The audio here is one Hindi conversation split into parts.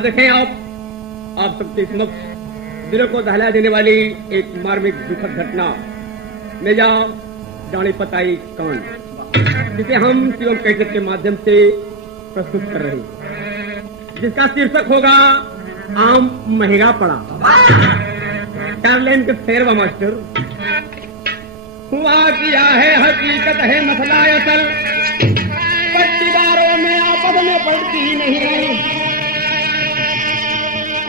यहाँ देखें आप सबके समक्ष दिलों को दहला देने वाली एक मार्मिक दुखद घटना मेजा जाने पताई कांड, जिसे हम शिवम कैसेट के माध्यम से प्रस्तुत कर रहे हैं, जिसका शीर्षक होगा आम महंगा पड़ा। टारलैंड के शेरवा मास्टर हुआ किया है, हकीकत है मसला असल, पट्टीदारों में आपस में पड़ती नहीं,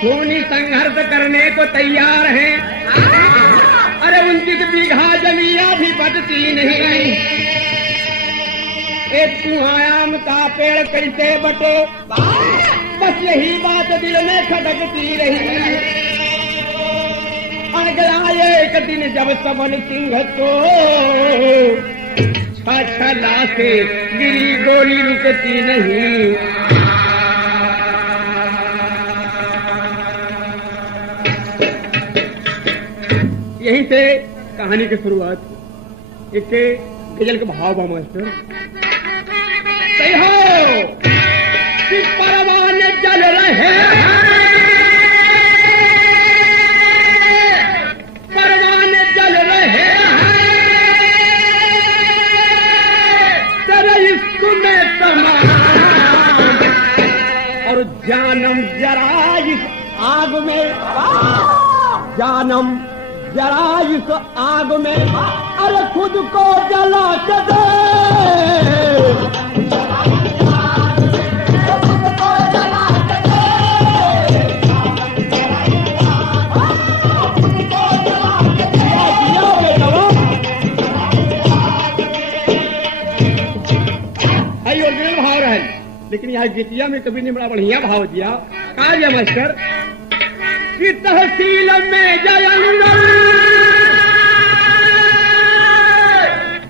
खूनी संघर्ष करने को तैयार हैं। अरे 29 बीघा जमीन भी बचती नहीं, एक आयाम का पेड़ कैसे बटे, बस यही बात दिल में खटकती रही। अगला एक दिन जब सबल सिंह को छला से गिरी गोली रुकती नहीं। यहीं से कहानी की शुरुआत। एक गजल के भाव बा मास्टर, सही हो कि परवाने जल रहे, परवाने जल रहे तेरे इश्क में तमाम, और जानम जरा इस आग में, जानम जरा इस आग में, अरे खुद को जला के दे, भाव रहे, लेकिन यहाँ गीतिया में कभी नहीं बड़ा बढ़िया भाव दिया। कहा दिया मास्टर कि तहसील में जयंगल,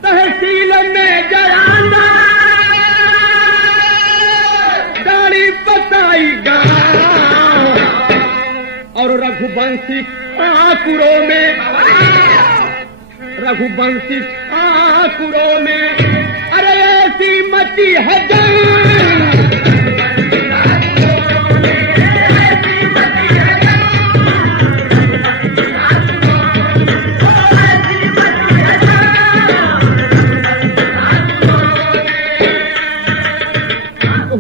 तहसील में जयंगल, गाड़ी बताई गाँव, और रघुवंशी ठाकुरों में, रघुवंशी ठाकुरों में, अरे ऐसी मची है जंग,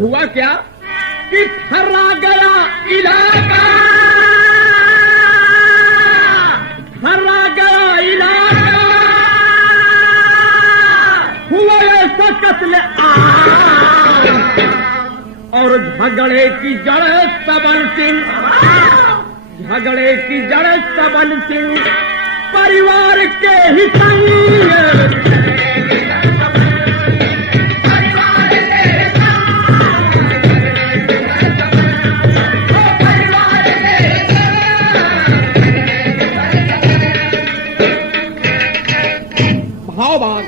हुआ क्या कि थर्रा गया इलाका, थर्रा गया इलाका, हुआ ऐसा कत्ल आम, और झगड़े की जड़ सबल सिंह, झगड़े की जड़ सबल सिंह परिवार के ही संग,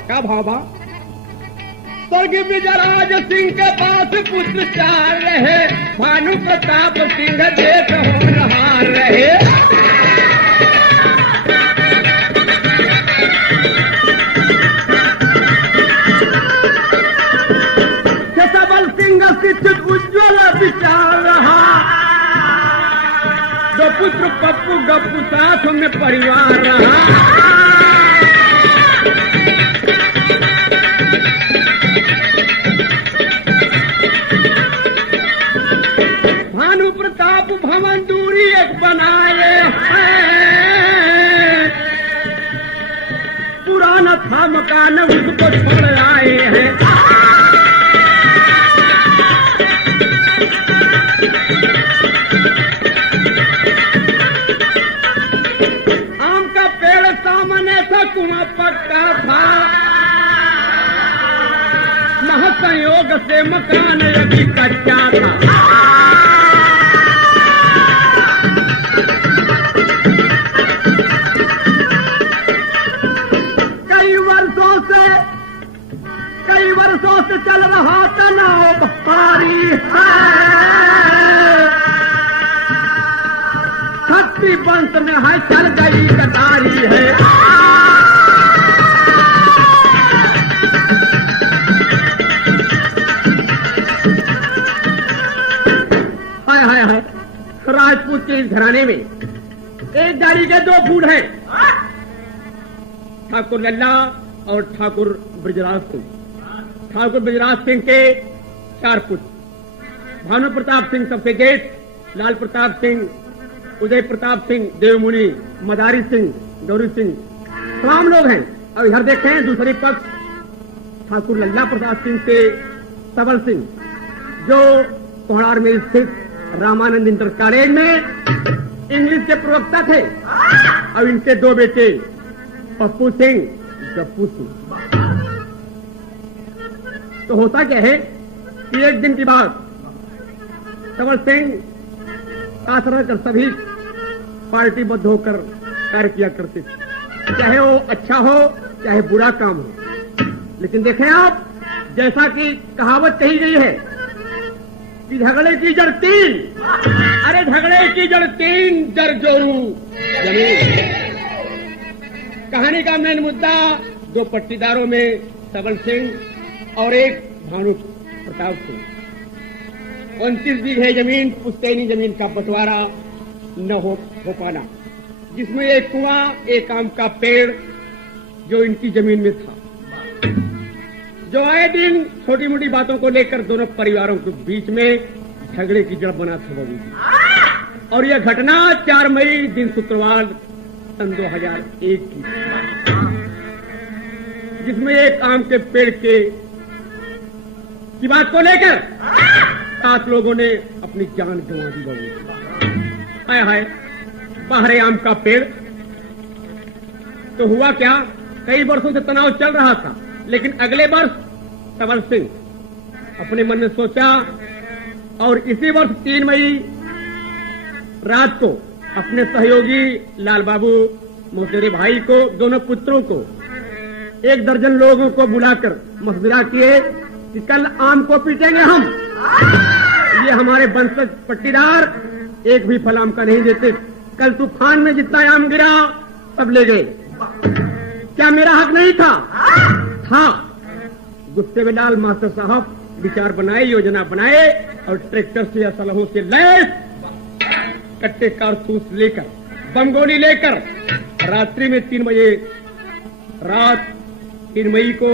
का भावा। स्वर्ग विजयराज सिंह के पास पुत्र चार रहे, भानु प्रताप सिंह देख होनहार रहे। सबल सिंह शिक्षित उज्ज्वल विचार रहा, दो पुत्र पप्पू गप्पू साथ में परिवार रहा। भानु प्रताप भवन दूरी एक बनाए हैं, पुराना था मकान उसको छोड़ आए हैं। आम का पेड़ सामने था, कुआं पक्का था, महसंयोग से मकान अभी कच्चा था। कई वर्षों से चल रहा तनाव भारी है, छठी वंश में है चल गई कटारी है। हाय हाय हाय राजपूत के इस घराने में एक गाड़ी के 2 फूट हैं, ठाकुर लल्ला और ठाकुर ब्रजराज सिंह। ठाकुर ब्रजराज सिंह के 4 पुत्र, भानु प्रताप सिंह सबसे जेठ, लाल प्रताप सिंह, उदय प्रताप सिंह, देवमुनि, मदारी सिंह, गौरी सिंह, तमाम लोग हैं। और इधर देखें दूसरे पक्ष ठाकुर लल्ला प्रसाद सिंह से सबल सिंह, जो कोहड़ार में स्थित रामानंद इंटर कॉलेज में इंग्लिश के प्रवक्ता थे। और इनके 2 बेटे पप्पू सिंह, गप्पू सिंह। तो होता क्या है कि एक दिन की बात, सबल सिंह साथ रहकर सभी पार्टीबद्ध होकर कार्य किया करते थे, चाहे वो अच्छा हो चाहे बुरा काम हो। लेकिन देखें आप, जैसा कि कहावत कही गई है कि झगड़े की जड़ 3, अरे झगड़े की जड़ 3 जड़ जोरू जमीन। कहानी का मेन मुद्दा 2 पट्टीदारों में सबल सिंह और एक भानु प्रताप सिंह। 29 बीघे जमीन, पुश्तैनी जमीन का बंटवारा न हो पाना, जिसमें एक कुआं, एक आम का पेड़ जो इनकी जमीन में था, जो आए दिन छोटी मोटी बातों को लेकर दोनों परिवारों के बीच में झगड़े की जड़ बना था बाबू। और यह घटना 4 मई दिन शुक्रवार सन 2001 की, जिसमें एक आम के पेड़ की बात को लेकर 7 लोगों ने अपनी जान गंवा दी बाबू। हाय हाय, बाहर आम का पेड़। तो हुआ क्या, कई वर्षों से तनाव चल रहा था, लेकिन अगले वर्ष सबल सिंह अपने मन में सोचा और इसी वर्ष 3 मई रात को अपने सहयोगी लाल बाबू मोतेरे भाई को, दोनों पुत्रों को, 1 दर्जन लोगों को बुलाकर मशविरा किए कि कल आम को पीटेंगे हम। ये हमारे वंशज पट्टीदार एक भी फल आम का नहीं देते। कल तूफान में जितना आम गिरा सब ले गए, क्या मेरा हक नहीं था? था। गुस्से में लाल मास्टर साहब विचार बनाए, योजना बनाए और ट्रैक्टर से असलहों से लैस कट्टे कारतूस लेकर, बमगोली लेकर रात्रि में 3 बजे रात 3 मई को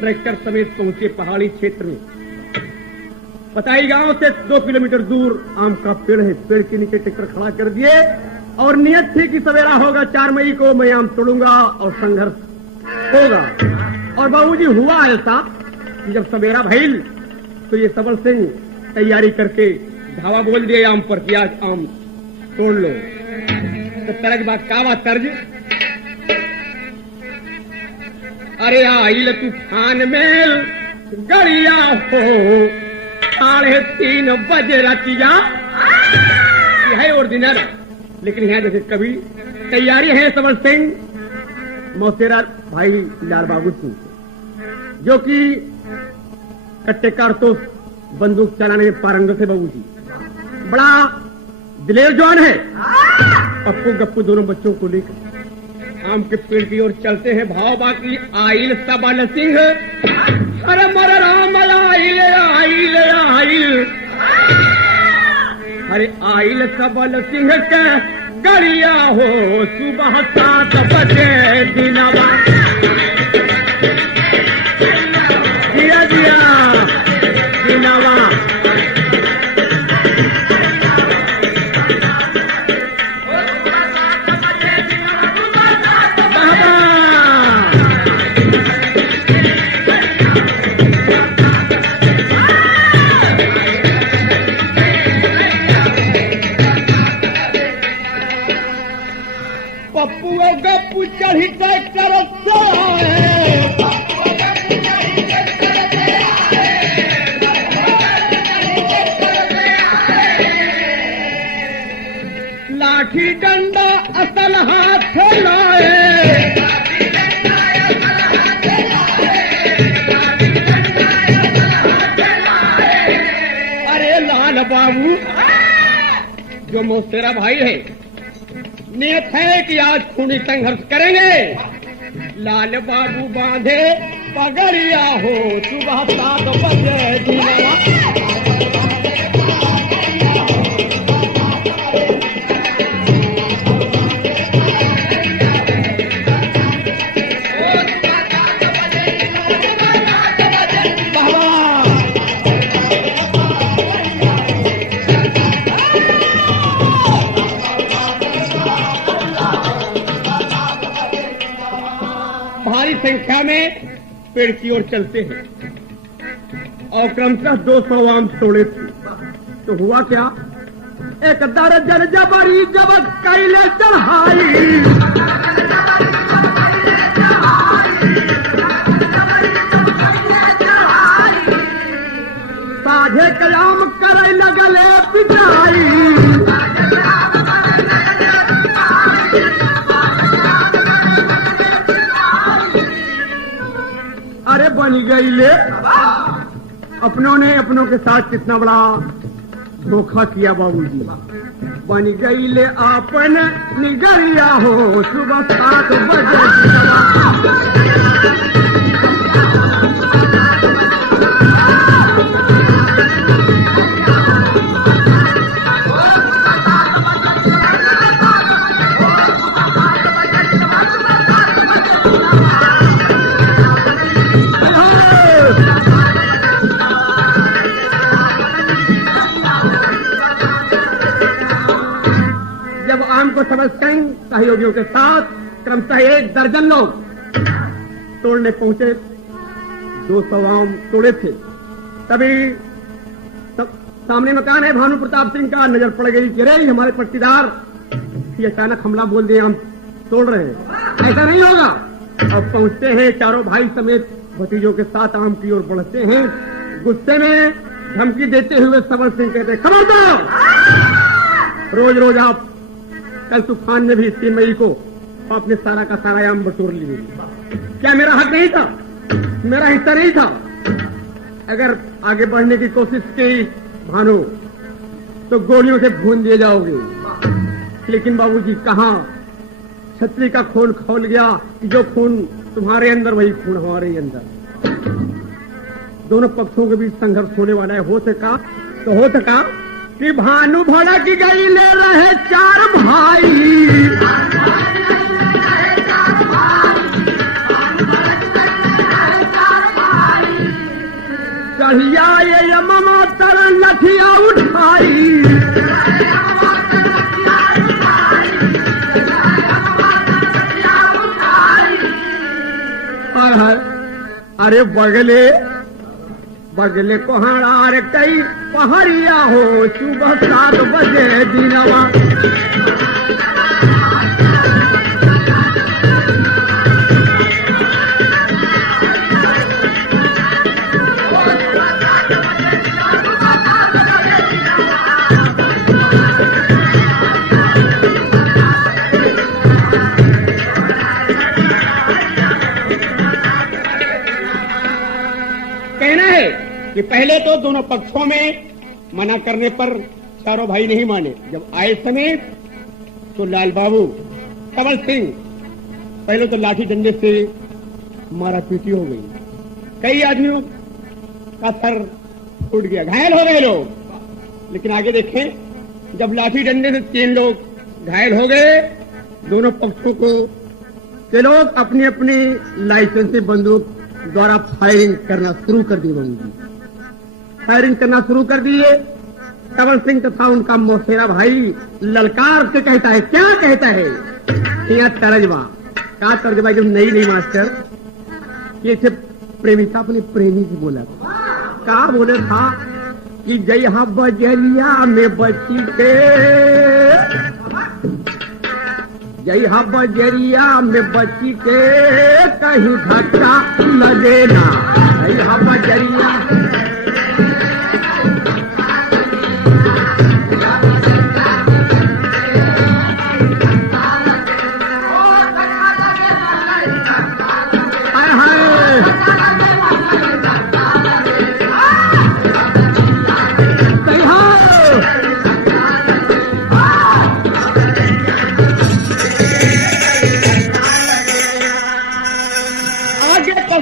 ट्रैक्टर समेत पहुंचे पहाड़ी क्षेत्र में। पताई गांव से 2 किलोमीटर दूर आम का पेड़ है, पेड़ के नीचे ट्रैक्टर खड़ा कर दिए और नियत थी कि सवेरा होगा 4 मई को मैं आम तोड़ूंगा और संघर्ष होगा। और बाबूजी हुआ ऐसा कि जब सवेरा भइल तो ये सबल सिंह तैयारी करके धावा बोल दिया आम पर कि आज आम तोड़ लो। तो तरह की बात, का बात तर्ज, अरे आइल तूफान में गड़िया हो 3:30 बजे रतिया। यह है ऑर्डिनर, लेकिन यहाँ जैसे कभी तैयारी है सबल सिंह मौसेरा भाई लाल बाबू सिंह, जो कि कट्टे कारतूस बंदूक चलाने में पारंगत है। बाबू जी बड़ा दिलेर जवान है। पप्पू गप्पू दोनों बच्चों को लेकर आम के पेड़ की ओर चलते हैं। भाव बाकी आइल सबल सिंह, अरे मर राम आइल आइल आइल, अरे आइल सबल सिंह के गड़िया हो सुबह 7 बजे दिनवा। दिया दिया दिनवा, पप्पू गप्पू चढ़ी ट्रैक्टर लाठी डंडा असल हाथ लाए। अरे लाल बाबू जो मोसेरा भाई है, नियत है कि आज खूनी संघर्ष करेंगे। लाल बाबू बांधे पगड़िया हो सुबह 7 बजे दिनवा। संख्या में पेड़ की ओर चलते हैं और क्रमशः 200 आम तोड़े थे। तो हुआ क्या, एक दर्जन जबरी जब कैले चढ़ाई, साझे कलाम करे लगले पिटाई, अरे बनी गई ले। अपनों ने अपनों के साथ कितना बड़ा धोखा किया बाबूजी। बन गई ले आपन निगरिया हो सुबह 7 बजे। को समझते सहयोगियों के साथ क्रमशः 1 दर्जन लोग तोड़ने पहुंचे। 200 आम तोड़े थे। तभी सामने मकान है भानु प्रताप सिंह का, नजर पड़ गई कि रे हमारे पट्टीदार ये अचानक हमला बोल दिए, हम तोड़ रहे हैं, ऐसा नहीं होगा। अब पहुंचते हैं चारों भाई समेत भतीजों के साथ आम की ओर बढ़ते हैं। गुस्से में धमकी देते हुए सबल सिंह कहते, खबरदार, रोज रोज आप कल तूफान ने भी 3 मई को अपने सारा का सारा आम बटोर लिए। क्या मेरा हक नहीं था? मेरा हिस्सा नहीं था? अगर आगे बढ़ने की कोशिश की भानु तो गोलियों से भून दिए जाओगे। लेकिन बाबूजी कहाँ, छतरी का खून खौल गया। जो खून तुम्हारे अंदर वही खून हमारे अंदर। दोनों पक्षों के बीच संघर्ष होने वाला है। हो सका कि भानु भड़क गई, ले रहे 4 भाई। चढ़िया ये यममा तरन लठिया उठाई। अरे बगले को हड़ार कई पहरिया हो सुबह 7 बजे दिनवा। कि पहले तो दोनों पक्षों में मना करने पर चारों भाई नहीं माने। जब आए समय तो लाल बाबू सबल सिंह पहले तो लाठी डंडे से मारा पीटी हो गई। कई आदमियों का सर फूट गया, घायल हो गए लोग। लेकिन आगे देखें, जब लाठी डंडे से 3 लोग घायल हो गए, दोनों पक्षों को के लोग अपनी अपनी लाइसेंसी बंदूक द्वारा फायरिंग करना शुरू कर दी। फायरिंग करना शुरू कर दिए। सबल सिंह तथा उनका मौसेरा भाई ललकार से कहता है, क्या कहता है? यहाँ तर्जमा क्या तर्जमा जो नहीं मास्टर, ये थे प्रेमिका अपने प्रेमी से बोला। क्या बोले था कि जय हा बजरिया में बची के, जय हा बजरिया में बची के कहीं धक्का लगे ना। जय हा बजरिया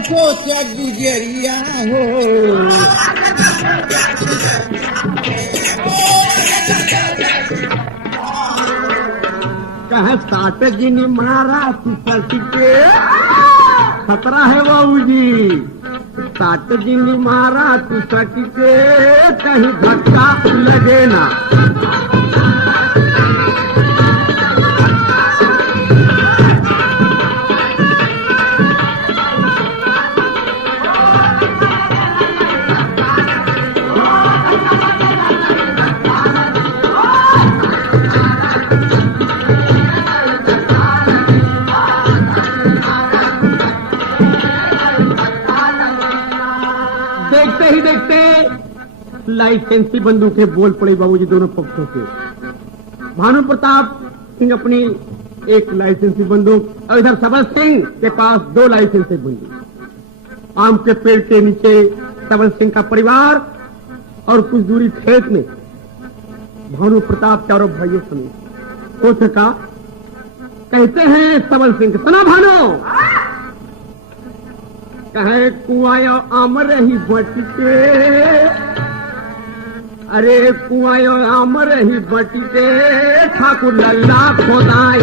सोचा गुजरिया हो, कहे 7 दिन मारा पिसट के, खतरा है बाबूजी। 7 दिन मारा पिसट के कहीं धक्का लगे ना। लाइसेंसी बंदूकें बोल पड़ी बाबूजी दोनों पक्षों के। भानु प्रताप सिंह अपनी एक लाइसेंसी बंदूक और इधर सबल सिंह के पास 2 लाइसेंसी बंदूक। आम के पेड़ के नीचे सबल सिंह का परिवार और कुछ दूरी खेत में भानु प्रताप चारों भाइयों समेत हो सका। कहते हैं सबल सिंह सुना भानु कहे कुआयो आम रही बट के, अरे कुआयो आम रही बट के ठाकुर लल्ला खोदाई।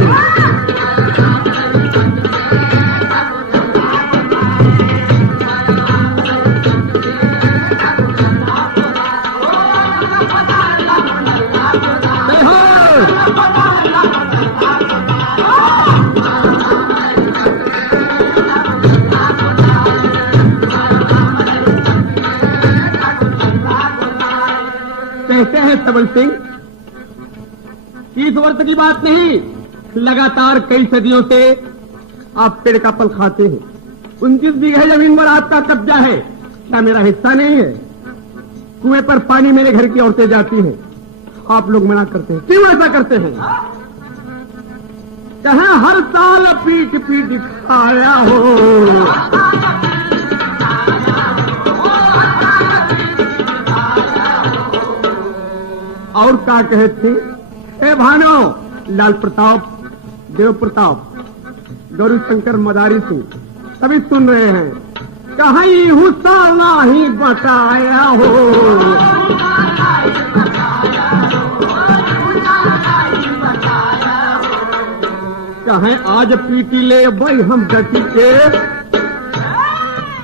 कहते हैं सबल सिंह, इस वर्ष की बात नहीं, लगातार कई सदियों से आप पेड़ का फल खाते हैं। 29 बीघे जमीन पर आपका कब्जा है, क्या मेरा हिस्सा नहीं है? कुएं पर पानी मेरे घर की औरतें जाती हैं, आप लोग मना करते हैं, क्यों ऐसा करते हैं? कहाँ हर साल पीट पीट खाया हो। और क्या कहते ए भानो, लाल प्रताप, देव प्रताप, गौरी शंकर, मदारी सिंह सभी सुन रहे हैं। कहीं हुस्सा नहीं बताया हो, कहें आज पीटी ले भाई हम डटी के।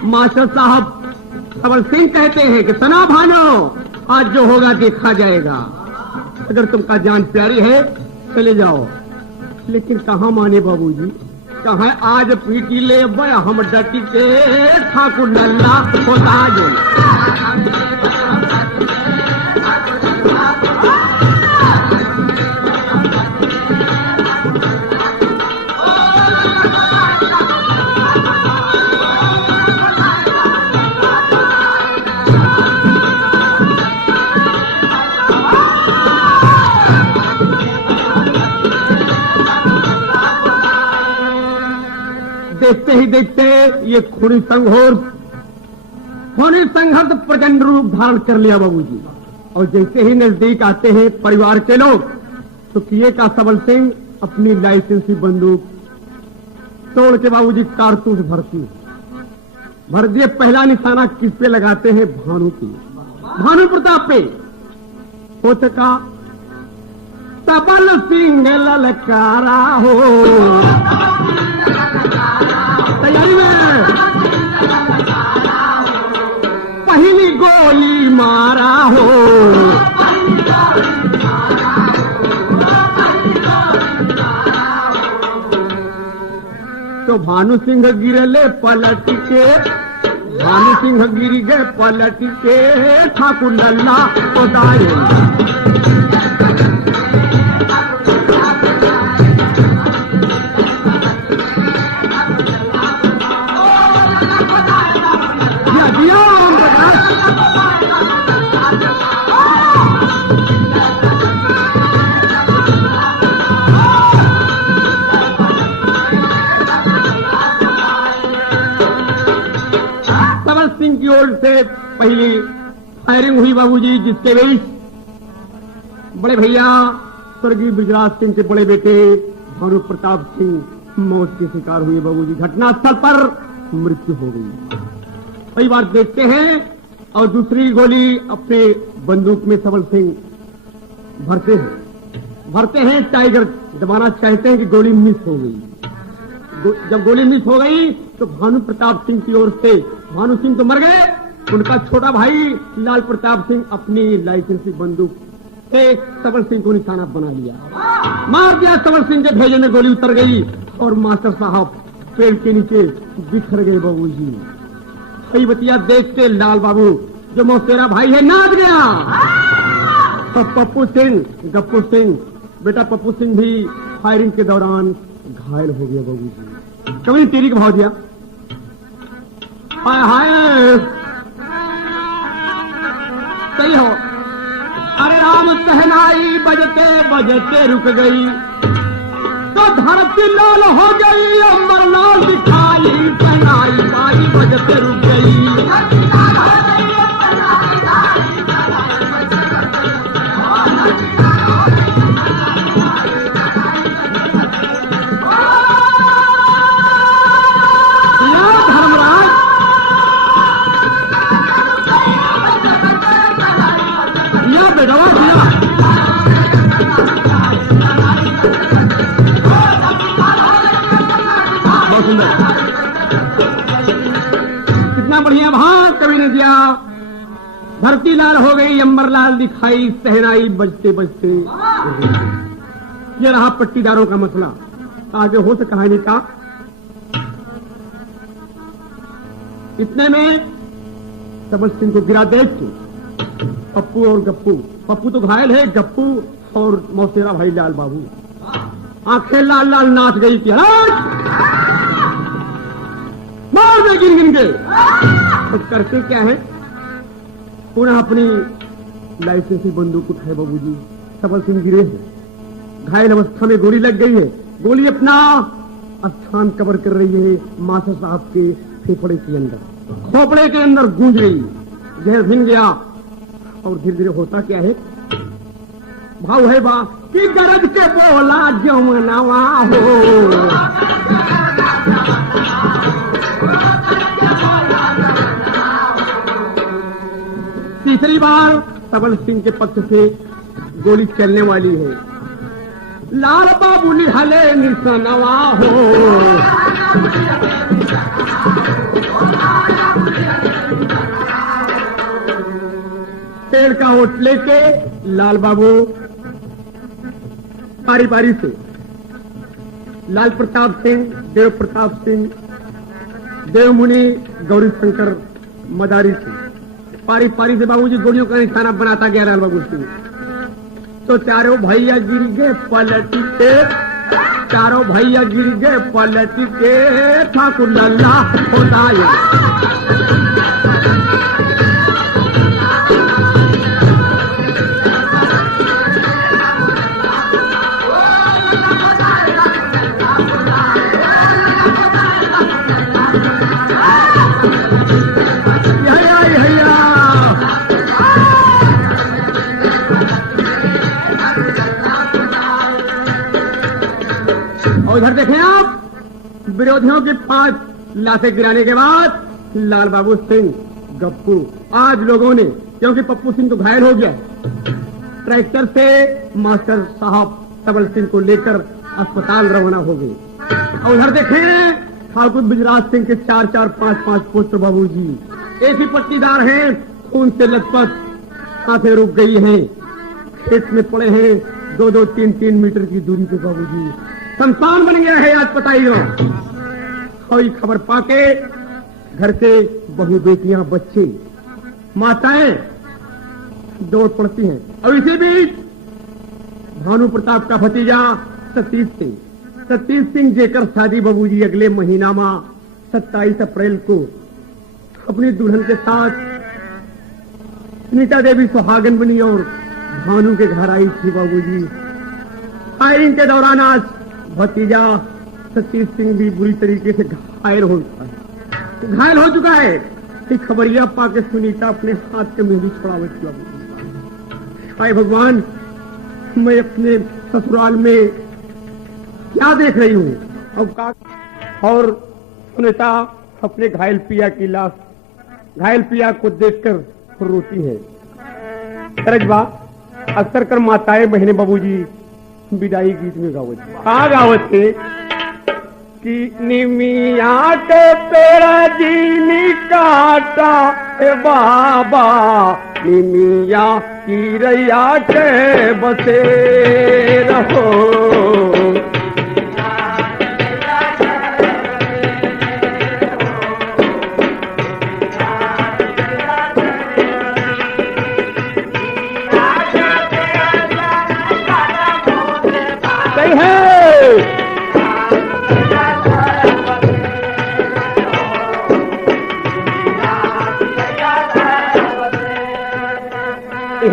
मास्टर साहब सबल सिंह कहते हैं कि सना भानो, आज जो होगा देखा जाएगा, अगर तुमका जान प्यारी है चले जाओ। लेकिन कहाँ माने बाबूजी, कहाँ आज पीटी ले हम डटी के ठाकुर नल्ला होता जो। देखते ही देखते ये खूनी संघर्ष प्रचंड रूप धारण कर लिया बाबूजी। और जैसे ही नजदीक आते हैं परिवार के लोग, तो किए का सबल सिंह अपनी लाइसेंसी बंदूक तोड़ के बाबूजी कारतूस भर दिए। पहला निशाना किस पे लगाते हैं? भानु की, भानु प्रताप पे। हो सका सबल सिंह ललकारा हो, तैयारी में पहली गोली मारा हो। तो भानु सिंह गिरले पलट के, भानु सिंह गिर गए पलट के ठाकुर नल्ला उतारे। सिंह की ओर से पहली फायरिंग हुई बाबूजी, जिसके बीच बड़े भैया स्वर्गीय बृजराज सिंह के बड़े बेटे भानु प्रताप सिंह मौत के शिकार हुए बाबूजी। घटनास्थल पर मृत्यु हो गई। कई बार देखते हैं और दूसरी गोली अपने बंदूक में सबल सिंह भरते हैं टाइगर दबाना चाहते हैं कि गोली मिस हो गई। जब गोली मिस हो गई तो भानु प्रताप सिंह की ओर से, भानु सिंह तो मर गए, उनका छोटा भाई लाल प्रताप सिंह अपनी लाइसेंसी बंदूक से सबल सिंह को निशाना बना लिया, मार दिया। सबल सिंह के भेजे में गोली उतर गई और मास्टर साहब पेड़ के नीचे बिखर गए बाबूजी। कई बतिया देख के लाल बाबू जो मौसेरा भाई है नाच गया। तो पप्पू सिंह, गप्पू सिंह, बेटा पप्पू सिंह भी फायरिंग के दौरान घायल हो गया बाबूजी। कभी तेरी का भाव दिया, हाय हाय सही हो। अरे राम सहनाई बजते बजते रुक गई, तो धरती लाल हो गई, अमर लाल दिखाई, सहनाई बाई बजते रुक गई। कितना बढ़िया भाव कवि ने दिया। धरती लाल हो गई, अंबर लाल दिखाई, सहनाई बजते बजते। ये रहा पट्टीदारों का मसला। आगे हो से कहानी का। इतने में सबल सिंह को गिरा देख के पप्पू और गप्पू, पप्पू तो घायल है, गप्पू और मौसेरा भाई लाल बाबू आंखें लाल लाल नाच गई थी। मार दे गिन गिन के। तो करते क्या है, पुनः अपनी लाइसेंसी बंदूक उठाए बाबूजी। सबल सिंह गिरे हैं, घायल अवस्था में गोली लग गई है। गोली अपना स्थान कवर कर रही है मास्टर साहब के फेफड़े के अंदर, खोपड़े के अंदर गूंज रही, जहर भिन गया। और धीरे धीरे होता क्या है, भाव है बा कि गरज के बोला जमुनवा हो। तीसरी बार सबल सिंह के पक्ष से गोली चलने वाली है। लाल बाबू निहले निशानवा हो। पेड़ का ओट लेके लाल बाबू पारी पारी से लाल प्रताप सिंह, देव प्रताप सिंह, देवमुनि, गौरी शंकर मदारी से पारी पारी से बाबूजी गोलियों का निशाना बनाता गया लाल बाबू सिंह। तो चारों भैया गिर गए पलटी के, चारों भैया गिर गए पलटी के, ठाकुर लल्ला होदाया। उधर देखें आप, विरोधियों की 5 लाशें गिराने के बाद लाल बाबू सिंह, गप्पू, आज लोगों ने, क्योंकि पप्पू सिंह तो घायल हो गया, ट्रैक्टर से मास्टर साहब सबल सिंह को लेकर अस्पताल रवाना हो गए। और उधर देखें ठाकुर बिजराज सिंह के 4-4, 5-5 पुत्र बाबूजी, एक ही पट्टीदार हैं, खून से लथपथ, आंखें रुक गई हैं, खेत में पड़े हैं 2-2, 3-3 मीटर की दूरी पे बाबूजी। शमशान बन गया है आज पताई। कोई खबर पाके घर से बहु बेटियां, बच्चे, माताएं दौड़ पड़ती हैं। और इसी बीच भानु प्रताप का भतीजा सतीश सिंह जेकर शादी बाबूजी अगले महीना में 27 अप्रैल को अपनी दुल्हन के साथ सुनीता देवी सुहागन बनी और भानु के घर आई थी बाबूजी। फायरिंग के दौरान आज भतीजा सतीश सिंह भी बुरी तरीके से घायल हो चुका है। खबरिया पाके सुनीता अपने हाथ के मेहंदी छुड़ावत किया। हाय भगवान, मैं अपने ससुराल में क्या देख रही हूँ। अब का और सुनीता अपने घायल पिया की लाश, घायल पिया को देखकर रोती है। रजबा अक्सर कर माताएं बहने बाबूजी विदाई गीत में गावत थे कि निमिया के पेड़ा जीनी काटा ए बाबा, निमिया की रैया के बसे रहो।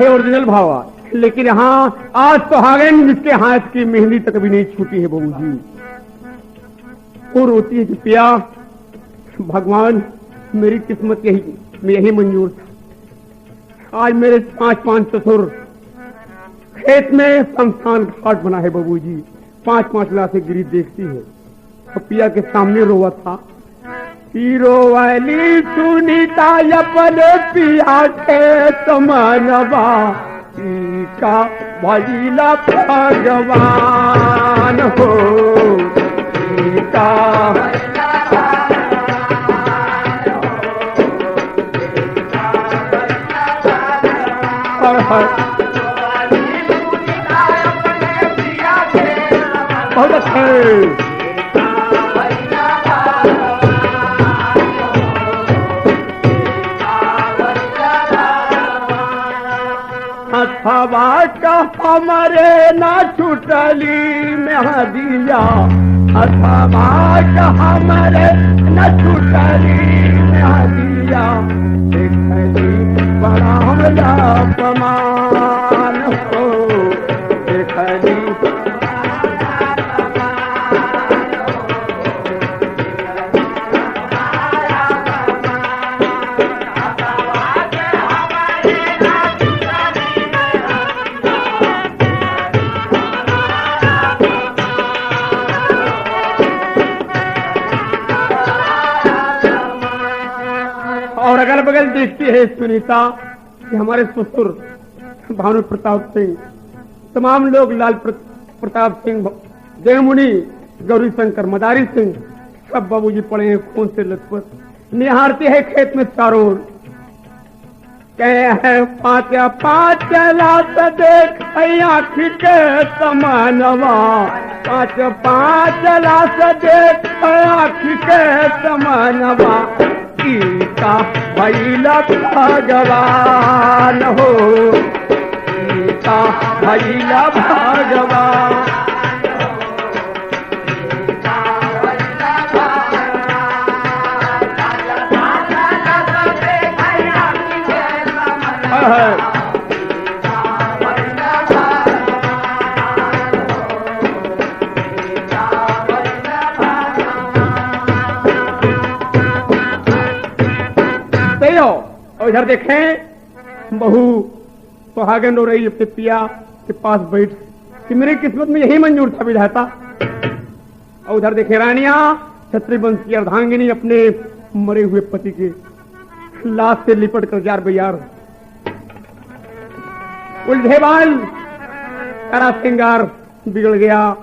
है ओरिजिनल भावा, लेकिन यहाँ आज सुहागन जिसके हाथ की मेहंदी तक भी नहीं छूटी है बहू जी, वो रोती है कि पिया भगवान मेरी किस्मत यही मंजूर था। आज मेरे 5-5 ससुर खेत में शमशान घाट बना है बबू जी, 5-5 लाशें गिरी देखती है। तो पिया के सामने रोवा था, हीरो वाली सुनीता अपन पिया के समानवा का भजीला भगवान हो का बहुत अच्छे हवा का हमारे ना छुटली में दिया, हवा का हमारे न छुटली में दिया, देखली बड़ा हमला अपमान हो देखली और अगल बगल देखती है सुनीता कि हमारे ससुर भानु प्रताप सिंह, तमाम लोग लाल प्रताप सिंह, जयमुनि, गौरी शंकर, मदारी सिंह, सब बाबूजी पड़े हैं खून से लथपथ, निहारते हैं खेत में चारों ओर। कहे है 5-5 लाश देख आँखी के समानवा, 5-5 लाश देख आँखी के समानवा का भैला भगवान हो का भैला भगवान और इधर देखें बहू सुहागन रो रही अपने पिया के पास बैठ कि मेरी किस्मत में यही मंजूर था विधाता। और उधर देखे रानिया छत्रवंश की अर्धांगिनी अपने मरे हुए पति के लाश से लिपट कर जार बयार, उलझे बाल, करा श्रृंगार बिगड़ गया,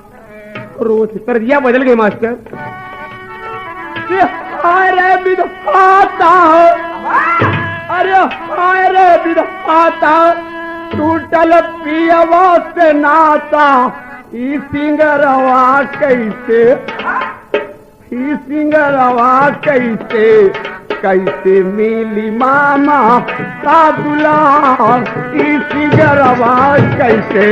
रोज तरजिया बदल गए मास्टर। अरे विधाता, अरे अरे विधाता, टूटल पियवा से नाता, ई सिंगरवा कैसे, ई सिंगरवा कैसे, कैसे मिली मामा का दुलार, ई सिंगरवा कैसे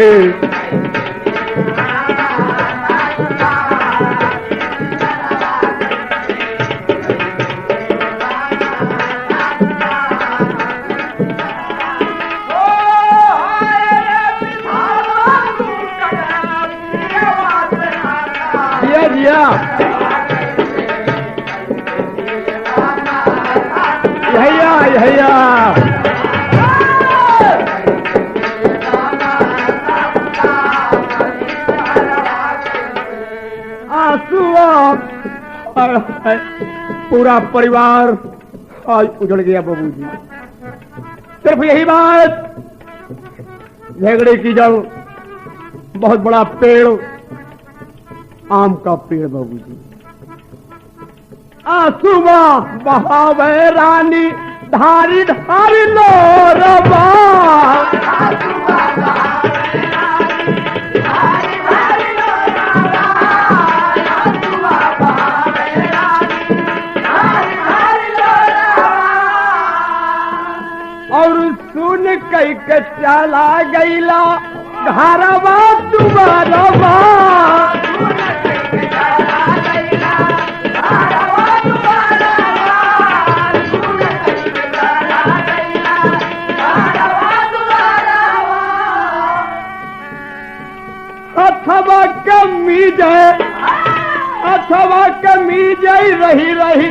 भैया आंसुओं पूरा परिवार आज उजड़ गया बाबूजी। सिर्फ यही बात, झगड़े की जड़ बहुत बड़ा पेड़, आम का पेड़ बाबूजी। आंसुआ बहावे रानी धारी धारी लो रबा, और सुन कई के चला गईला घरवा तुम्हारा, अथवा कमीज रही रही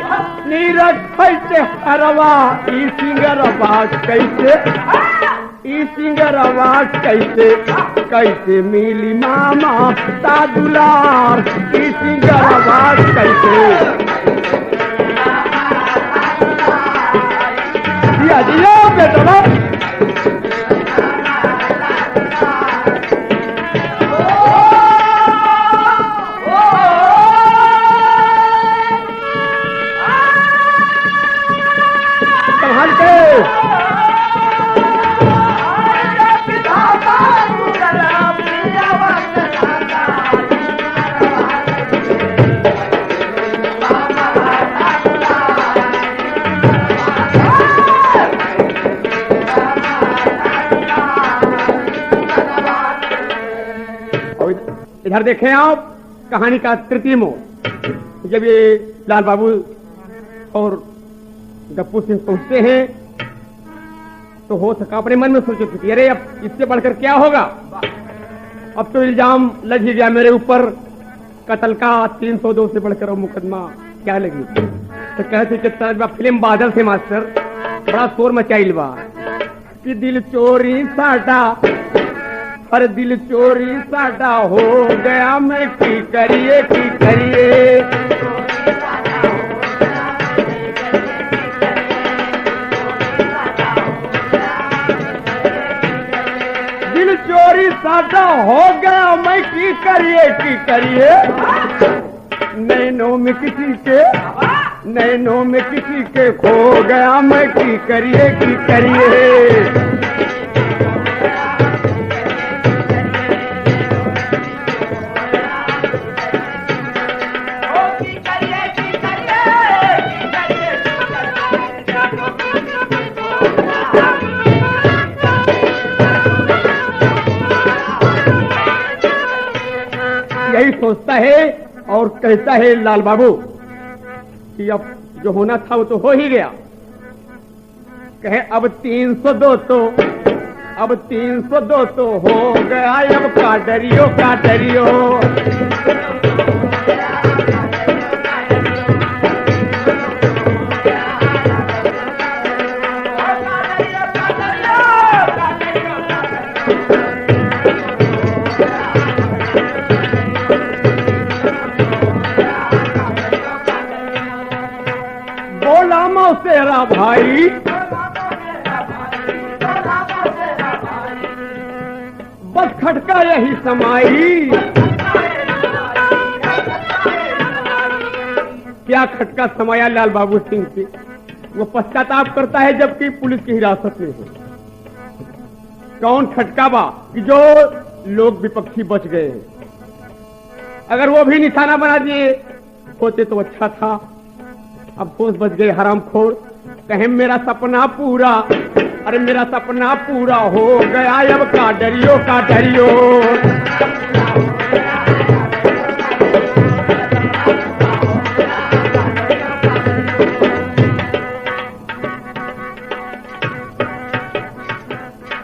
नीरज कैसे हरवा ई सिंगर आवाज कैसे कैसे मिली मामा सादुलार ई सिंगर आवाज कैसे दिया दिया बेटा इधर देखें आप कहानी का तृतीय मोड़। जब ये लाल बाबू और गप्पू सिंह पहुंचते हैं तो हो सका अपने मन में सोचे कि अरे अब इससे बढ़कर क्या होगा, अब तो इल्जाम लग ही गया मेरे ऊपर कत्ल का, 302 से बढ़कर मुकदमा क्या लगी। तो कहते कि फिल्म बादल से मास्टर बड़ा शोर मचाइल बा कि दिल चोरी साटा, पर दिल चोरी साटा हो गया, मैं की करिए दिल चोरी साटा हो गया, मैं की करिए नैनों में किसी के खो गया, मैं की करिए यही सोचता है और कहता है लाल बाबू कि अब जो होना था वो तो हो ही गया। कहे अब 302 तो हो गया, अब का डरियो तेरा भाई बस खटका यही समाई, क्या खटका समाया लाल बाबू सिंह से। वो पश्चाताप करता है जबकि पुलिस की हिरासत में है। कौन खटका बा कि जो लोग विपक्षी बच गए हैं, अगर वो भी निशाना बना दिए होते तो अच्छा था। अफसोस बच गए हरामखोर। कहे मेरा सपना पूरा, अरे मेरा सपना पूरा हो गया, अब का डरियो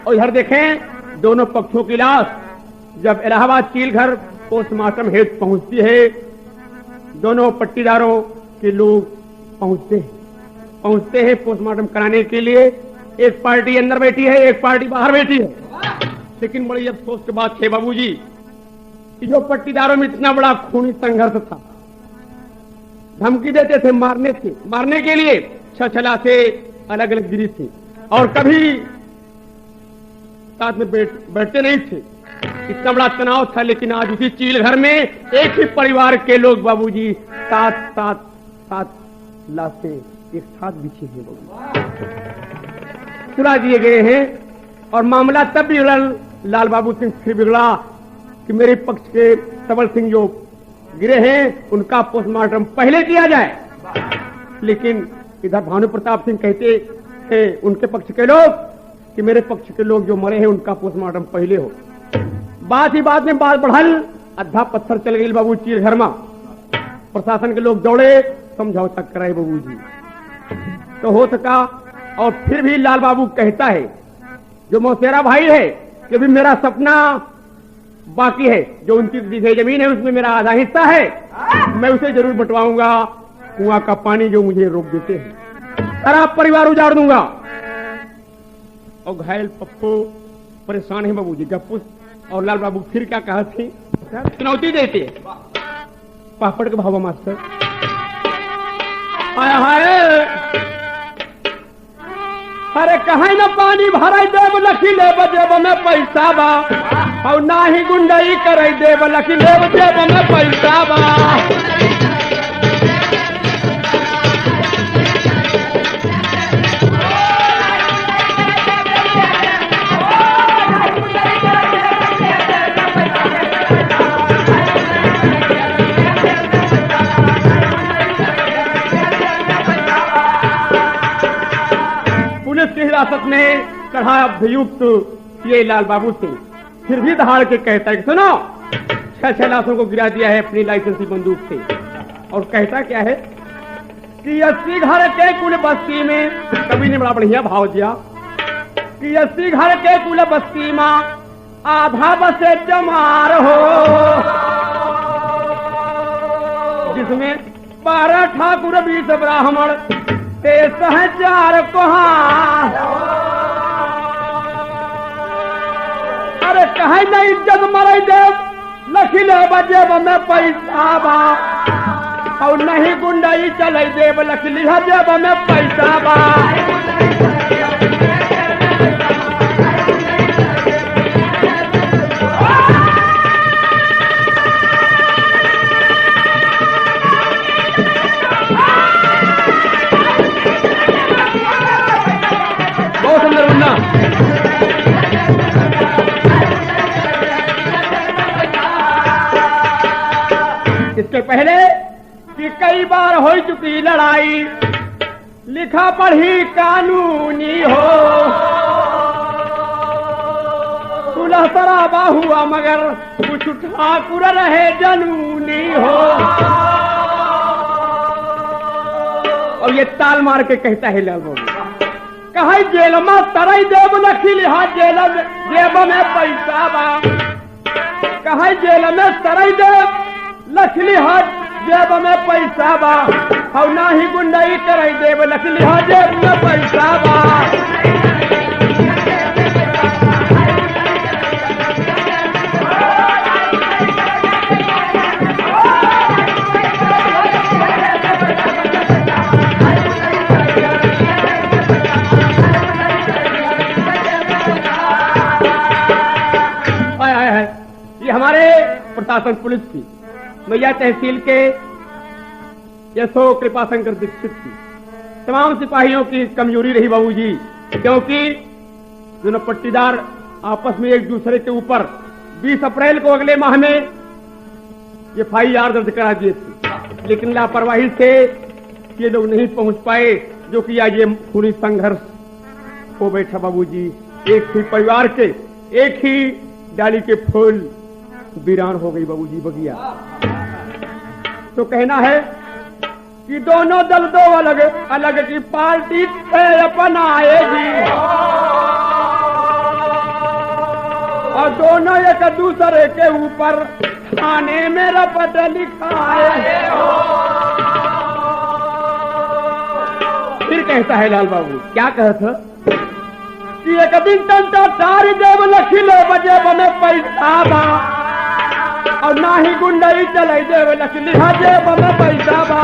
और इधर देखें दोनों पक्षों की लाश जब इलाहाबाद चीलघर पोस्टमार्टम हेतु पहुंचती है, दोनों पट्टीदारों के लोग पहुंचते हैं पोस्टमार्टम कराने के लिए। एक पार्टी अंदर बैठी है, एक पार्टी बाहर बैठी है। लेकिन बड़ी अफसोस की बात है बाबूजी कि जो पट्टीदारों में इतना बड़ा खूनी संघर्ष था, धमकी देते थे मारने के लिए, छछला से अलग अलग गिरी थे और कभी साथ में बैठते नहीं थे। इतना बड़ा तनाव था। लेकिन आज उसी चीलघर में एक ही परिवार के लोग बाबूजी सात लाशें एक साथ बिछी हैं, सुला दिए गए हैं। और मामला तब बिगड़ा लाल बाबू सिंह फिर बिगड़ा कि मेरे पक्ष के सबल सिंह जो गिरे हैं उनका पोस्टमार्टम पहले किया जाए। लेकिन इधर भानु प्रताप सिंह कहते थे उनके पक्ष के लोग कि मेरे पक्ष के लोग जो मरे हैं उनका पोस्टमार्टम पहले हो। बात ही बात में बात बढ़ल, अद्धा पत्थर चल गई बाबू चीलघर में। प्रशासन के लोग दौड़े, समझौता कराए बाबू जी तो हो सका। और फिर भी लाल बाबू कहता है जो मौसेरा भाई है कि भी मेरा सपना बाकी है। जो 29 बीघे जमीन है उसमें मेरा आधा हिस्सा है, मैं उसे जरूर बंटवाऊंगा। कुआं का पानी जो मुझे रोक देते हैं, खराब परिवार उजाड़ दूंगा। और घायल पप्पू परेशान है बाबूजी। गप्पू और लाल बाबू फिर क्या कहा थे, चुनौती देते पापड़ के भावा मास्टर। हाय हाय, अरे कहीं न पानी भराई देव लखी ले जेब में पैसा बा, और ना ही गुंडई कराई देव लखी ले जेब में पैसा बा। हिरासत में चढ़ाया अभियुक्त ये लाल बाबू से, फिर भी दहाड़ के कहता है कि सुनो, 6 लाशों को गिरा दिया है अपनी लाइसेंसी बंदूक से। और कहता क्या है कि 80 घर के कुल बस्ती में, कवि ने बड़ा बढ़िया भाव दिया कि 80 घर के कुल बस्ती में आधा बसे जमार हो, जिसमें 12 ठाकुर 20 ब्राह्मण 4 कोहार। अरे कहे नहीं इज्जत मरई देव लखिले बजे में पैसा बा, और नहीं गुंडई चल देव लखली जेब में पैसा बा। इसके पहले कि कई बार हो चुकी लड़ाई, लिखा पढ़ी कानूनी हो, सुलह सराबा हुआ मगर कुछ ठाकुर रहे जनूनी हो। और ये ताल मार के कहता है लाल बाबू, कहे जेल में तरई देव लखी लिहा जेब में पैसा बा, कहे जेल में तरई देव लखली हाथ जेब में पैसा बा, और ना ही गुंडई कराई देव लखली हाथ जेब में पैसा बा। ये हमारे प्रशासन पुलिस की मैया तहसील के यशो कृपा शंकर दीक्षित की तमाम सिपाहियों की कमजोरी रही बाबूजी, क्योंकि दोनों पट्टीदार आपस में एक दूसरे के ऊपर 20 अप्रैल को अगले माह में FIR दर्ज करा दिए थे, लेकिन लापरवाही से ये लोग नहीं पहुंच पाए, जो कि आज ये पूरी संघर्ष हो बैठा बाबूजी। एक ही परिवार के एक ही डाली के फूल वीरान हो गई बाबूजी बगिया। तो कहना है कि दोनों दल दो अलग अलग की पार्टी अपनाएगी, और दोनों एक दूसरे के ऊपर थाने में रपट लिखाए। फिर कहता है लाल बाबू, क्या कहता कि एक दिन टंटा तारी देव लखिले बजे बने पैसा बा, और ना ही गुंडई चलाई देव लखली जेब में पैसा बा।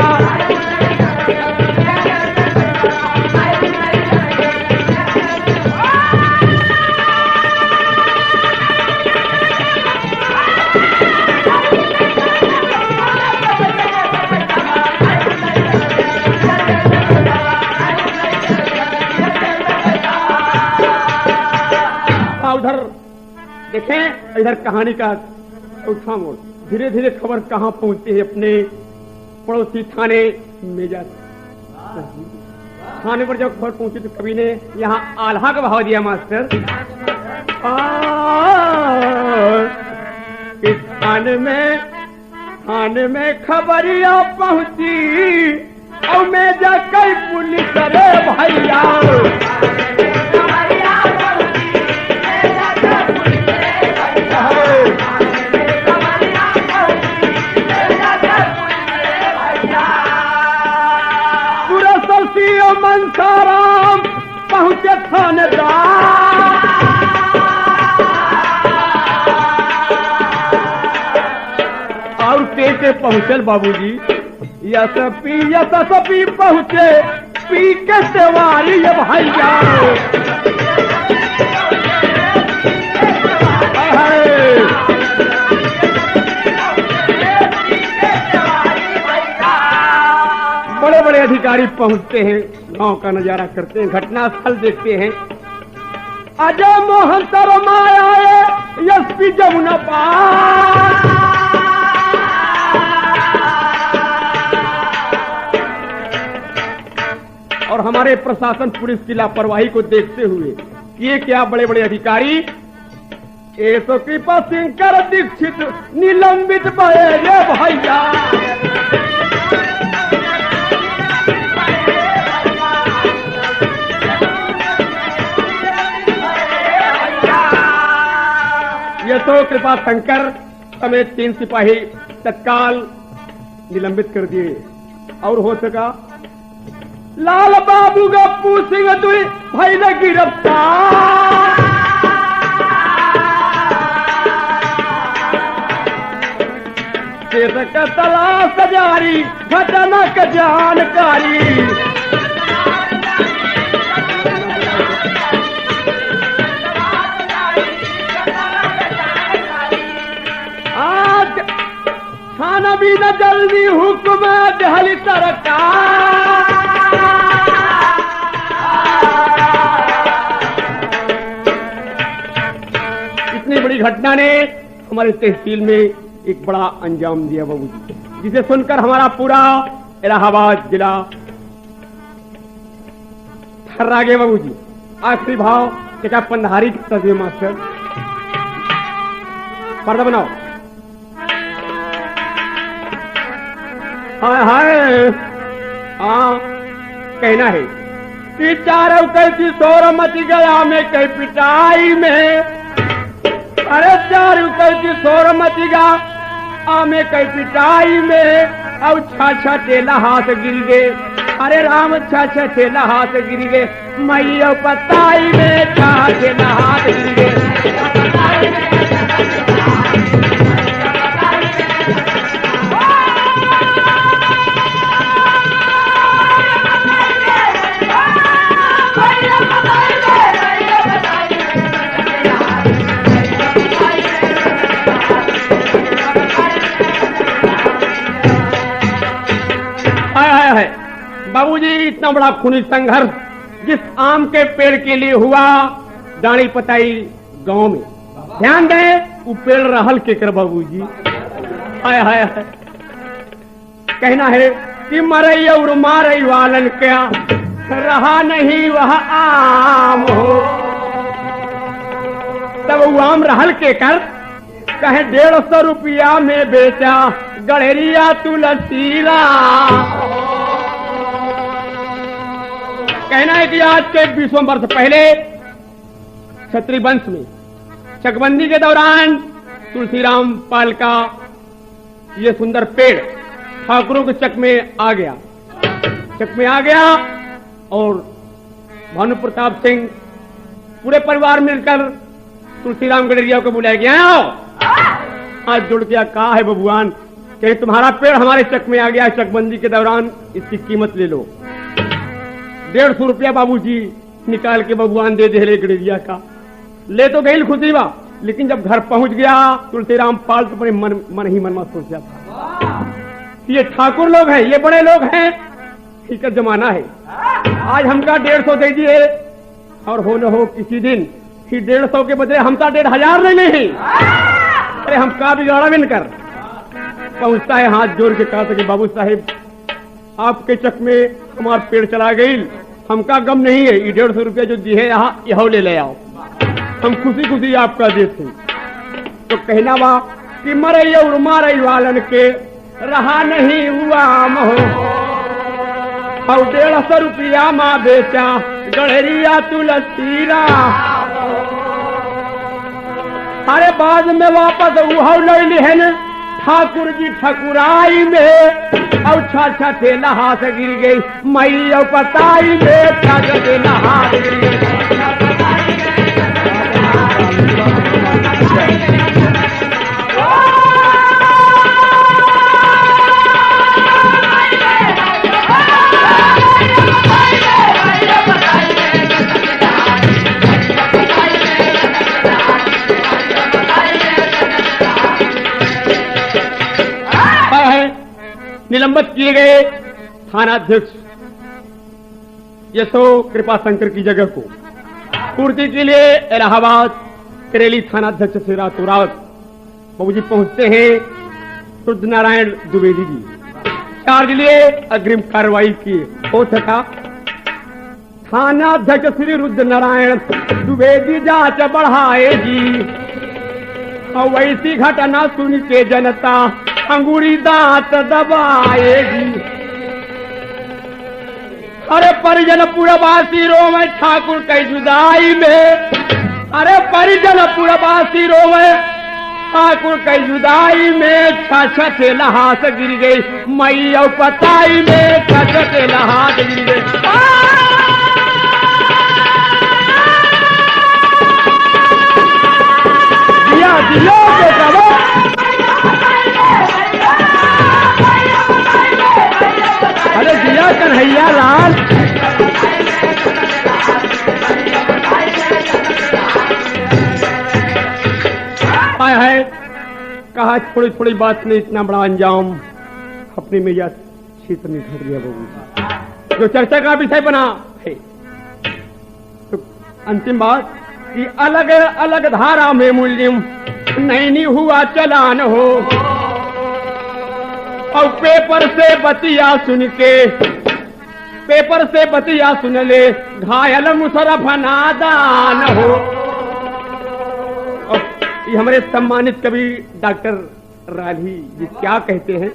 उधर देखें, इधर कहानी का उठा मोड़, धीरे धीरे खबर कहां पहुंचती है अपने पड़ोसी थाने में जाती। थाने पर जब खबर पहुंची तो कवि ने यहाँ आल्हा का भाव दिया मास्टर। इस थाने में खबरिया पहुंची, और मैं जा कई पुलिस रे भैया, के थानेदार। और के पहुंचल बाबूजी, यशपी पहुंचे पी के सवारी ये भैया। बड़े बड़े अधिकारी पहुंचते हैं, गांव का नजारा करते हैं, घटनास्थल देखते हैं। अजय मोहन शर्मा आए एसपी जमुना पार। और हमारे प्रशासन पुलिस की लापरवाही को देखते हुए किए क्या बड़े बड़े अधिकारी, एसो कृपा सिंह कर दीक्षित निलंबित भये भैया। यशो कृपा शंकर समेत 3 सिपाही तत्काल निलंबित कर दिए। और हो सका लाल बाबू गप्पू सिंह दुई भाई ने गिरफ्तार। शेष का तलाश जारी, घटना का जानकारी। आज खाना भी न जल्दी हुक्म दहली सरकार। इतनी बड़ी घटना ने हमारे तहसील में एक बड़ा अंजाम दिया बाबूजी, जिसे सुनकर हमारा पूरा इलाहाबाद जिला थर्रा गया बाबूजी। आखिरी भाव क्या पंधारी की तस्वीर मास्टर, पर्दा बनाओ। हाय हाय, हाँ कहना है कि चारों कैसी शोर मच गया मैं कई पिटाई में। अरे चारों कैसी शोर मच गया आमे कई पिटाई में। और छा टेला हाथ गिर गए, अरे राम छा टेला हाथ गिर गए। मैया पताई में छा टेला हाथ गिर गए। बाबूजी इतना बड़ा खूनी संघर्ष जिस आम के पेड़ के लिए हुआ डाणी पताई गांव में, ध्यान दें वो पेड़ रहल के कर बाबूजी। हाय हाय हाय, कहना है कि मरई और मारई वालन क्या रहा नहीं वह आम हो। तब वो आम रहल के कर कहे 150 रुपया में बेचा गड़ेरिया तुलसीला। कहना है कि आज के 20 वर्ष पहले क्षत्रिय वंश में चकबंदी के दौरान तुलसीराम पाल का ये सुंदर पेड़ ठाकुरों के चक में आ गया और भानु प्रताप सिंह पूरे परिवार मिलकर तुलसीराम गडरिया को बुलाया गया। आज जुड़ गया, कहा है बबुआन कि तुम्हारा पेड़ हमारे चक में आ गया, चकबंदी के दौरान इसकी कीमत ले लो। 150 रुपया बाबूजी निकाल के बबुआन दे दे गडरिया का। ले तो गई खुशी बा, लेकिन जब घर पहुंच गया तुलसीराम पाल तो अपने मन ही मन में सोचा था ये ठाकुर लोग हैं, ये बड़े लोग हैं, ठीक है जमाना है। आज हमका 150 दे दिए और हो न हो किसी दिन कि 150 के बदले हमका 1500 ले नहीं। अरे हम का बिगाड़ा बिन कर पहुंचता है, हाथ जोड़ के कहा कि बाबू साहेब आपके चक में हमारा पेड़ चला गई, हमका गम नहीं है, ये 150 रुपया जो दी है यहाँ यह ले आओ, हम खुशी खुशी आपका देते। तो कहना बा कि मरई और मारई वालन के रहा नहीं हुआ मोह। और 150 रुपया माँ बेचा गड़ेरिया तुलसीरा। अरे बाद में वापस उह ले लिहन ठाकुर जी ठकुराई में। और छा ठेला हाथ गिर गई मई और पताई में, ठेला हाथ गिर गई। निलंबित किए गए थानाध्यक्ष यशो कृपा शंकर की जगह को पूर्ति के लिए इलाहाबाद करेली थानाध्यक्ष से रातों रात बाबूजी पहुंचते हैं रुद्र नारायण द्विवेदी जी। चार्ज लिए अग्रिम कार्रवाई की हो सका। थानाध्यक्ष श्री रुद्र नारायण द्विवेदी जांच बढ़ाए जी। और वैसी घटना सुन के जनता अंगूरी दांत दबाएगी। अरे परिजन पुरवासी रोवे ठाकुर कई जुदाई में। अरे परिजन पुरवासी रोवे ठाकुर कई जुदाई में। छठ लहास गिर गई मई और पताई में। छठ लहास गिर गई। दिया दिलो के करो। अरे दिया कन्हैया लाल। आया है कहा थोड़ी थोड़ी बात में इतना बड़ा अंजाम अपने में या क्षेत्र में घट गया बाबू जो चर्चा का विषय बना है। तो अंतिम बात कि अलग अलग धारा में मूल्यम नहीं हुआ चलान हो। और पेपर से बतिया सुन के पेपर से बतिया सुन ले घायल मुशर्रफ नादान हो। और ये हमारे सम्मानित कवि डॉक्टर राली जी क्या कहते हैं।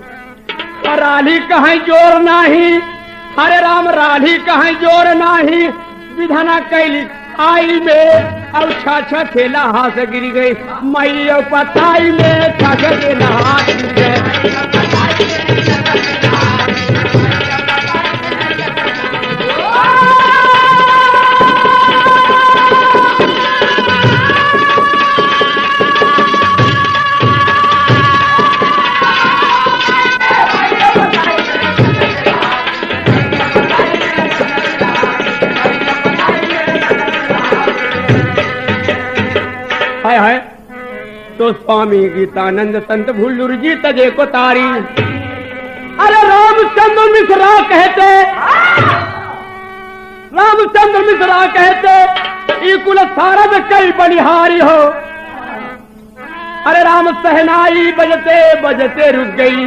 राली कहीं जोर नहीं। हरे राम राली कहीं जोर नहीं। विधाना कैली आई में और छा खेला हाथ गिर गई मई और पताई में। छा खेला हाथ गिर गए। है तो स्वामी गीतानंद संत भुल्लुर जी तजे को तारी। अरे रामचंद्र मिश्रा कहते रामचंद्र मिश्रा कहते ई कुल सारद कई बलिहारी हो। अरे राम सहनाई बजते बजते रुक गई।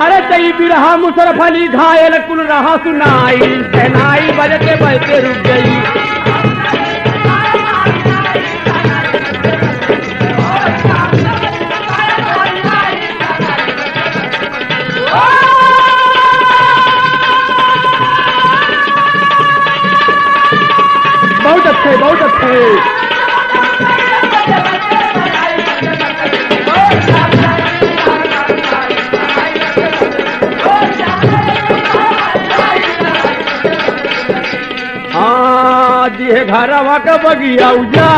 अरे कई बिरहा मुशर्रफ अली घायल कुल रहा सुनाई। सहनाई बजते बजते रुक गई। बहुत अच्छे बहुत अच्छे। हाँ जी घरवा का बगिया उजा।